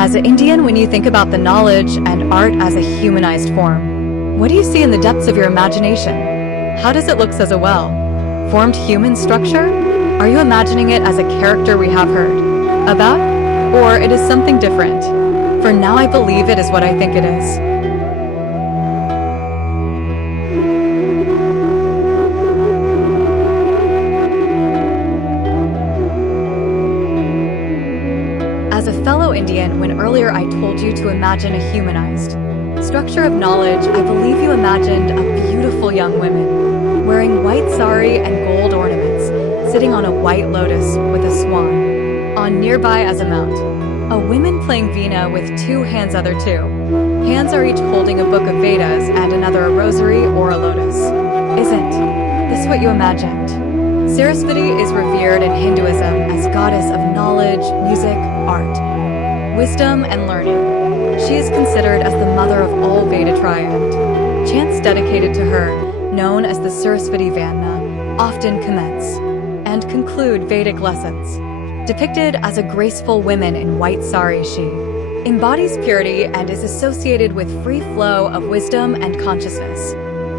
As an Indian, when you think about the knowledge and art as a humanized form, what do you see in the depths of your imagination? How does it look as a well-formed human structure? Are you imagining it as a character we have heard about? Or it is something different? For now, I believe it is what I think it is. As a fellow Indian, when earlier I told you to imagine a humanized structure of knowledge, I believe you imagined a beautiful young woman wearing white sari and gold ornaments, sitting on a white lotus with a swan on nearby as a mount. A woman playing veena with two hands, other two hands are each holding a book of Vedas and another a rosary or a lotus. Isn't this what you imagined? Saraswati is revered in Hinduism as goddess of knowledge, music, art, wisdom, and learning. She is considered as the mother of all Veda triad. Chants dedicated to her, known as the Saraswati Vandana, often commence and conclude Vedic lessons. Depicted as a graceful woman in white sari, she embodies purity and is associated with free flow of wisdom and consciousness.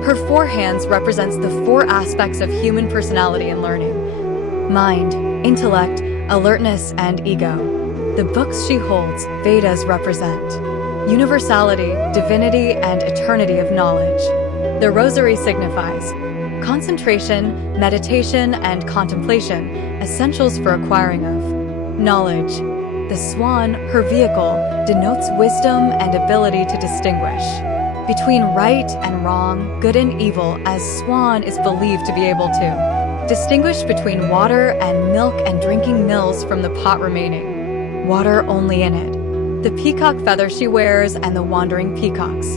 Her four hands represents the four aspects of human personality and learning: mind, intellect, alertness, and ego. The books she holds, Vedas, represent universality, divinity, and eternity of knowledge. The rosary signifies concentration, meditation, and contemplation, essentials for acquiring of knowledge. The swan, her vehicle, denotes wisdom and ability to distinguish between right and wrong, good and evil, as swan is believed to be able to distinguish between water and milk and drinking mills from the pot remaining water only in it. The peacock feather she wears and the wandering peacocks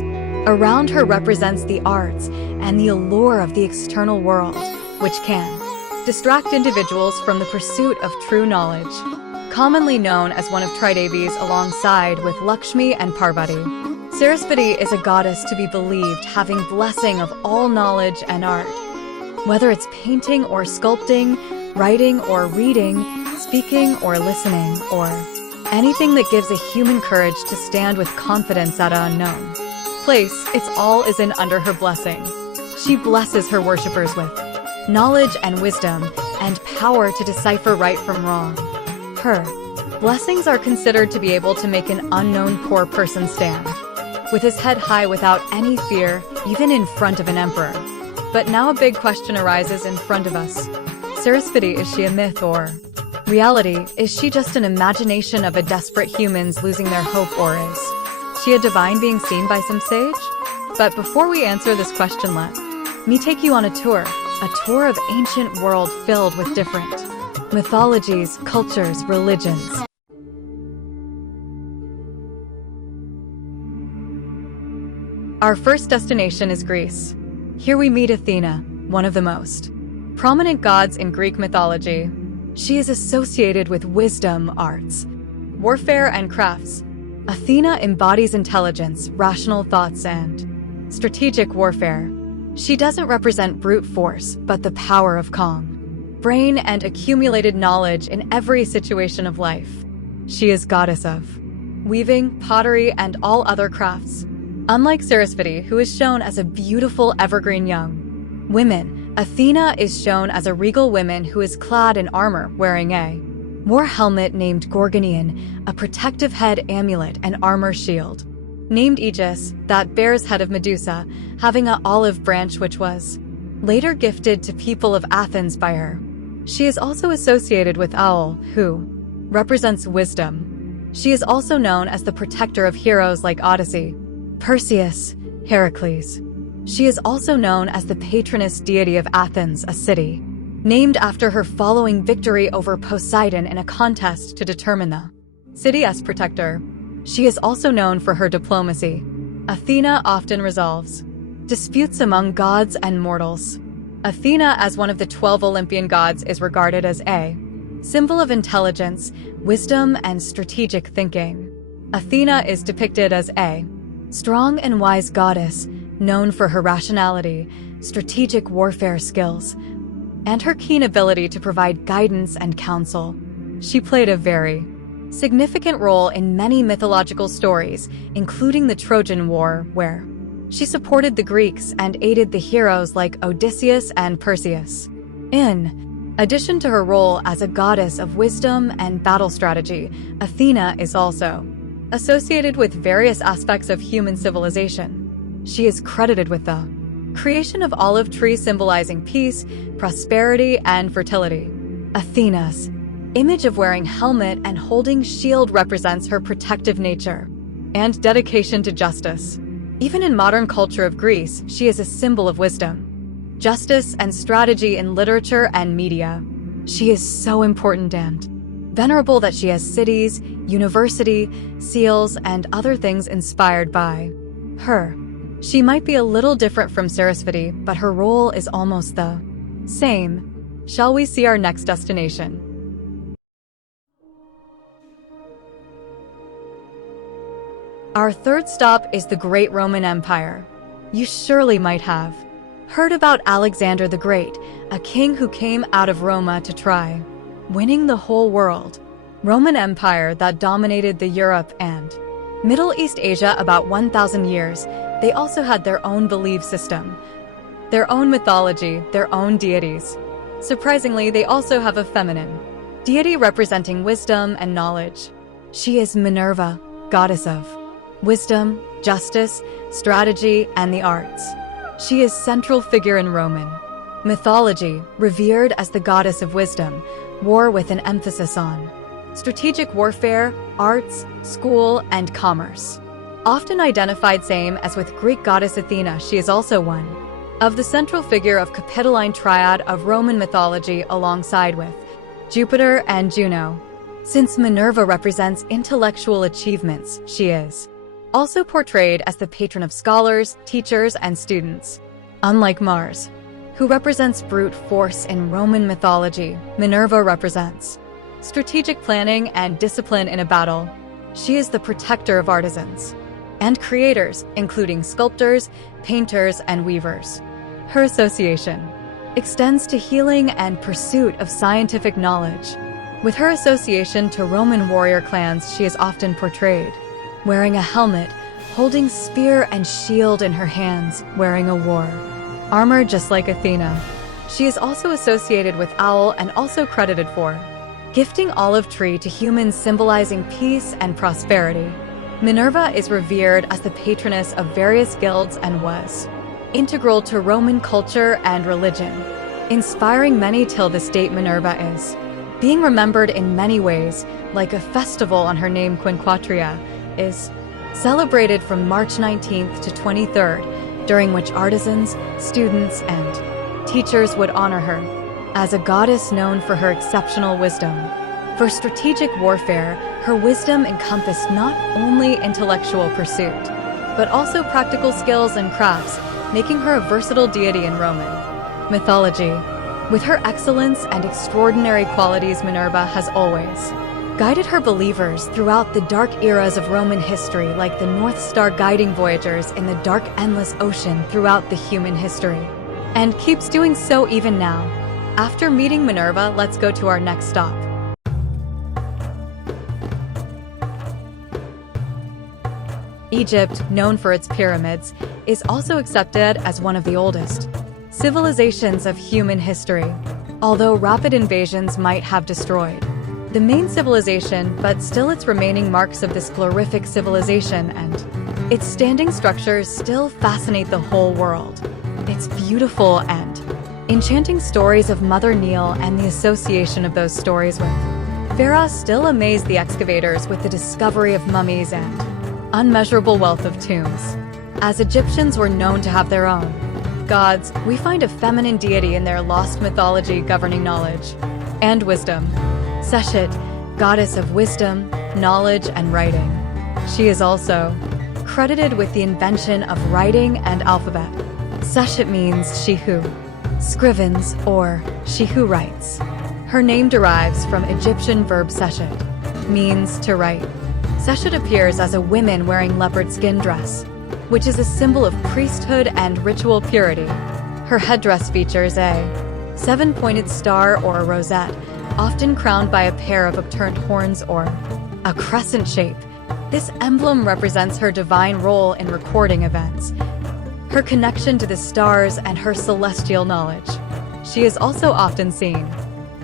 around her represents the arts and the allure of the external world, which can distract individuals from the pursuit of true knowledge. Commonly known as one of Tridevis alongside with Lakshmi and Parvati, Saraswati is a goddess to be believed having blessing of all knowledge and art. Whether it's painting or sculpting, writing or reading, speaking or listening, or anything that gives a human courage to stand with confidence at an unknown place, it's all is in under her blessing. She blesses her worshippers with knowledge and wisdom and power to decipher right from wrong. Her blessings are considered to be able to make an unknown poor person stand with his head high without any fear, even in front of an emperor. But now a big question arises in front of us. Saraswati, is she a myth or reality? Is she just an imagination of a desperate humans losing their hope, or is she a divine being seen by some sage? But before we answer this question, let me take you on a tour of ancient world filled with different mythologies, cultures, religions. Our first destination is Greece. Here we meet Athena, one of the most prominent gods in Greek mythology. She is associated with wisdom, arts, warfare, and crafts. Athena embodies intelligence, rational thoughts, and strategic warfare. She doesn't represent brute force, but the power of calm brain and accumulated knowledge in every situation of life. She is goddess of weaving, pottery, and all other crafts. Unlike Saraswati, who is shown as a beautiful evergreen young woman, Athena is shown as a regal woman who is clad in armor, wearing a war helmet named Gorgonian, a protective head amulet, and armor shield named Aegis that bears head of Medusa, having an olive branch which was later gifted to people of Athens by her. She is also associated with Owl, who represents wisdom. She is also known as the protector of heroes like Odyssey, Perseus, Heracles. She is also known as the patroness deity of Athens, a city named after her following victory over Poseidon in a contest to determine the city's protector. She is also known for her diplomacy. Athena often resolves disputes among gods and mortals. Athena, as one of the 12 Olympian gods, is regarded as a symbol of intelligence, wisdom, and strategic thinking. Athena is depicted as a strong and wise goddess, known for her rationality, strategic warfare skills, and her keen ability to provide guidance and counsel. She played a very significant role in many mythological stories, including the Trojan War, where she supported the Greeks and aided the heroes like Odysseus and Perseus. In addition to her role as a goddess of wisdom and battle strategy, Athena is also associated with various aspects of human civilization. She is credited with the creation of olive tree symbolizing peace, prosperity, and fertility. Athena's image of wearing helmet and holding shield represents her protective nature and dedication to justice. Even in modern culture of Greece, she is a symbol of wisdom, justice, and strategy in literature and media. She is so important and venerable that she has cities, university, seals, and other things inspired by her. She might be a little different from Saraswati, but her role is almost the same. Shall we see our next destination? Our third stop is the Great Roman Empire. You surely might have heard about Alexander the Great, a king who came out of Roma to try winning the whole world. Roman Empire that dominated the Europe and Middle East Asia about 1,000 years. They also had their own belief system, their own mythology, their own deities. Surprisingly, they also have a feminine deity representing wisdom and knowledge. She is Minerva, goddess of wisdom, justice, strategy, and the arts. She is central figure in Roman mythology, revered as the goddess of wisdom, war with an emphasis on strategic warfare, arts, school, and commerce. Often identified same as with Greek goddess Athena, she is also one of the central figure of Capitoline triad of Roman mythology alongside with Jupiter and Juno. Since Minerva represents intellectual achievements, she is also portrayed as the patron of scholars, teachers, and students. Unlike Mars, who represents brute force in Roman mythology, Minerva represents strategic planning and discipline in a battle. She is the protector of artisans and creators, including sculptors, painters, and weavers. Her association extends to healing and pursuit of scientific knowledge. With her association to Roman warrior clans, she is often portrayed wearing a helmet, holding spear and shield in her hands, wearing a war armor just like Athena. She is also associated with owl and also credited for gifting olive tree to humans, symbolizing peace and prosperity. Minerva is revered as the patroness of various guilds and was integral to Roman culture and religion, inspiring many till this date. Minerva is being remembered in many ways, like a festival on her name. Quinquatria is celebrated from March 19th to 23rd, during which artisans, students, and teachers would honor her as a goddess known for her exceptional wisdom. For strategic warfare, her wisdom encompassed not only intellectual pursuit, but also practical skills and crafts, making her a versatile deity in Roman mythology. With her excellence and extraordinary qualities, Minerva has always guided her believers throughout the dark eras of Roman history, like the North Star guiding voyagers in the dark endless ocean throughout the human history, and keeps doing so even now. After meeting Minerva, let's go to our next stop. Egypt, known for its pyramids, is also accepted as one of the oldest civilizations of human history, although rapid invasions might have destroyed the main civilization, but still its remaining marks of this glorific civilization and its standing structures still fascinate the whole world. Its beautiful and enchanting stories of Mother Nile and the association of those stories with Pharaoh still amaze the excavators with the discovery of mummies and unmeasurable wealth of tombs. As Egyptians were known to have their own gods, we find a feminine deity in their lost mythology governing knowledge and wisdom. Seshat, goddess of wisdom, knowledge, and writing. She is also credited with the invention of writing and alphabet. Seshat means she who scrivens or she who writes. Her name derives from Egyptian verb seshat, means to write. Seshat appears as a woman wearing leopard skin dress, which is a symbol of priesthood and ritual purity. Her headdress features a seven-pointed star or a rosette, often crowned by a pair of upturned horns or a crescent shape. This emblem represents her divine role in recording events, her connection to the stars, and her celestial knowledge. She is also often seen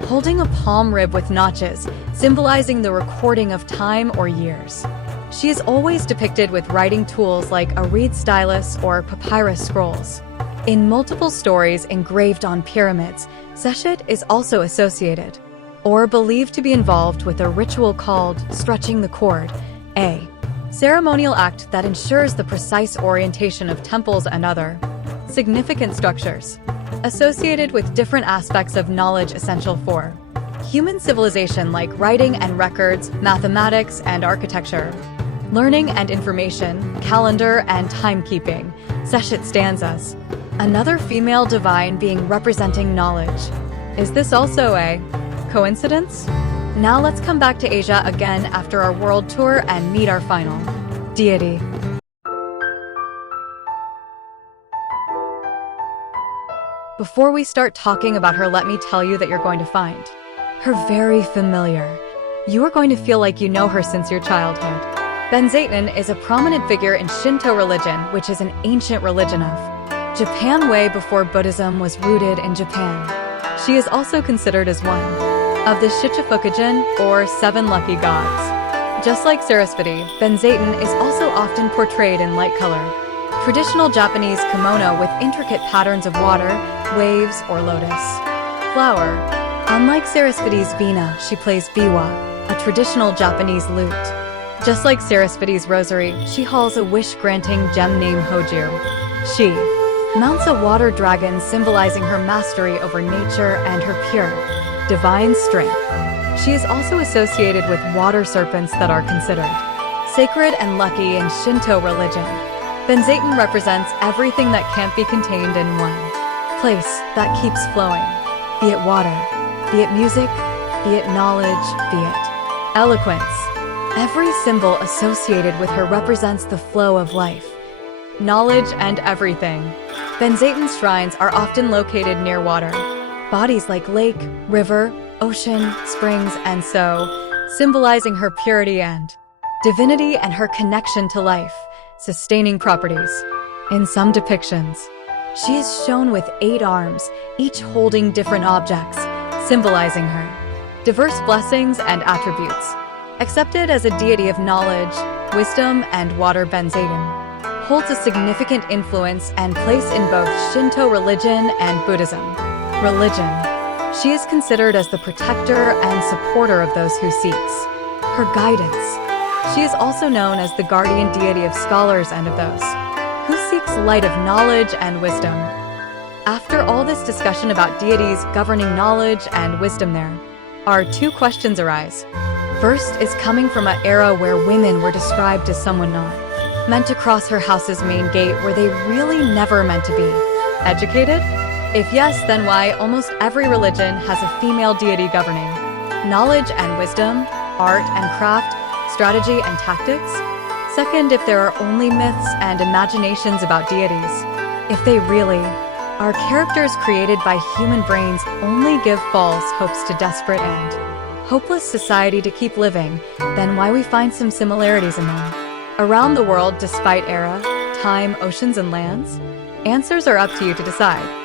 holding a palm rib with notches, symbolizing the recording of time or years. She is always depicted with writing tools like a reed stylus or papyrus scrolls. In multiple stories engraved on pyramids, Seshat is also associated, or believed to be involved with a ritual called stretching the cord, a ceremonial act that ensures the precise orientation of temples and other significant structures, associated with different aspects of knowledge essential for human civilization like writing and records, mathematics and architecture, learning and information, calendar and timekeeping. Seshat stands as another female divine being representing knowledge. Is this also a coincidence? Now let's come back to Asia again after our world tour and meet our final deity. Before we start talking about her, let me tell you that you're going to find her very familiar. You are going to feel like you know her since your childhood. Benzaiten is a prominent figure in Shinto religion, which is an ancient religion of Japan way before Buddhism was rooted in Japan. She is also considered as one of the Shichifukujin, or seven lucky gods. Just like Saraswati, Benzaiten is also often portrayed in light color. Traditional Japanese kimono with intricate patterns of water, waves, or lotus flower. Unlike Saraswati's Veena, she plays biwa, a traditional Japanese lute. Just like Saraswati's rosary, she hauls a wish-granting gem named Hoju. She mounts a water dragon symbolizing her mastery over nature and her pure, divine strength. She is also associated with water serpents that are considered sacred and lucky in Shinto religion. Benzaiten represents everything that can't be contained in one place that keeps flowing. Be it water, be it music, be it knowledge, be it eloquence. Every symbol associated with her represents the flow of life, knowledge, and everything. Benzaiten's shrines are often located near water, bodies like lake, river, ocean, springs, and so, symbolizing her purity and divinity and her connection to life, sustaining properties. In some depictions, she is shown with 8 arms, each holding different objects, symbolizing her diverse blessings and attributes. Accepted as a deity of knowledge, wisdom, and water, Benzaiten holds a significant influence and place in both Shinto religion and Buddhism religion. She is considered as the protector and supporter of those who seeks her guidance. She is also known as the guardian deity of scholars and of those who seeks light of knowledge and wisdom. After all this discussion about deities governing knowledge and wisdom, there are 2 questions arise. First is coming from an era where women were described as someone not meant to cross her house's main gate, were they really never meant to be educated? If yes, then why almost every religion has a female deity governing knowledge and wisdom, art and craft, strategy and tactics? Second, if there are only myths and imaginations about deities, if they really are characters created by human brains, only give false hopes to desperate and hopeless society to keep living, then why we find some similarities in them? Around the world, despite era, time, oceans, and lands? Answers are up to you to decide.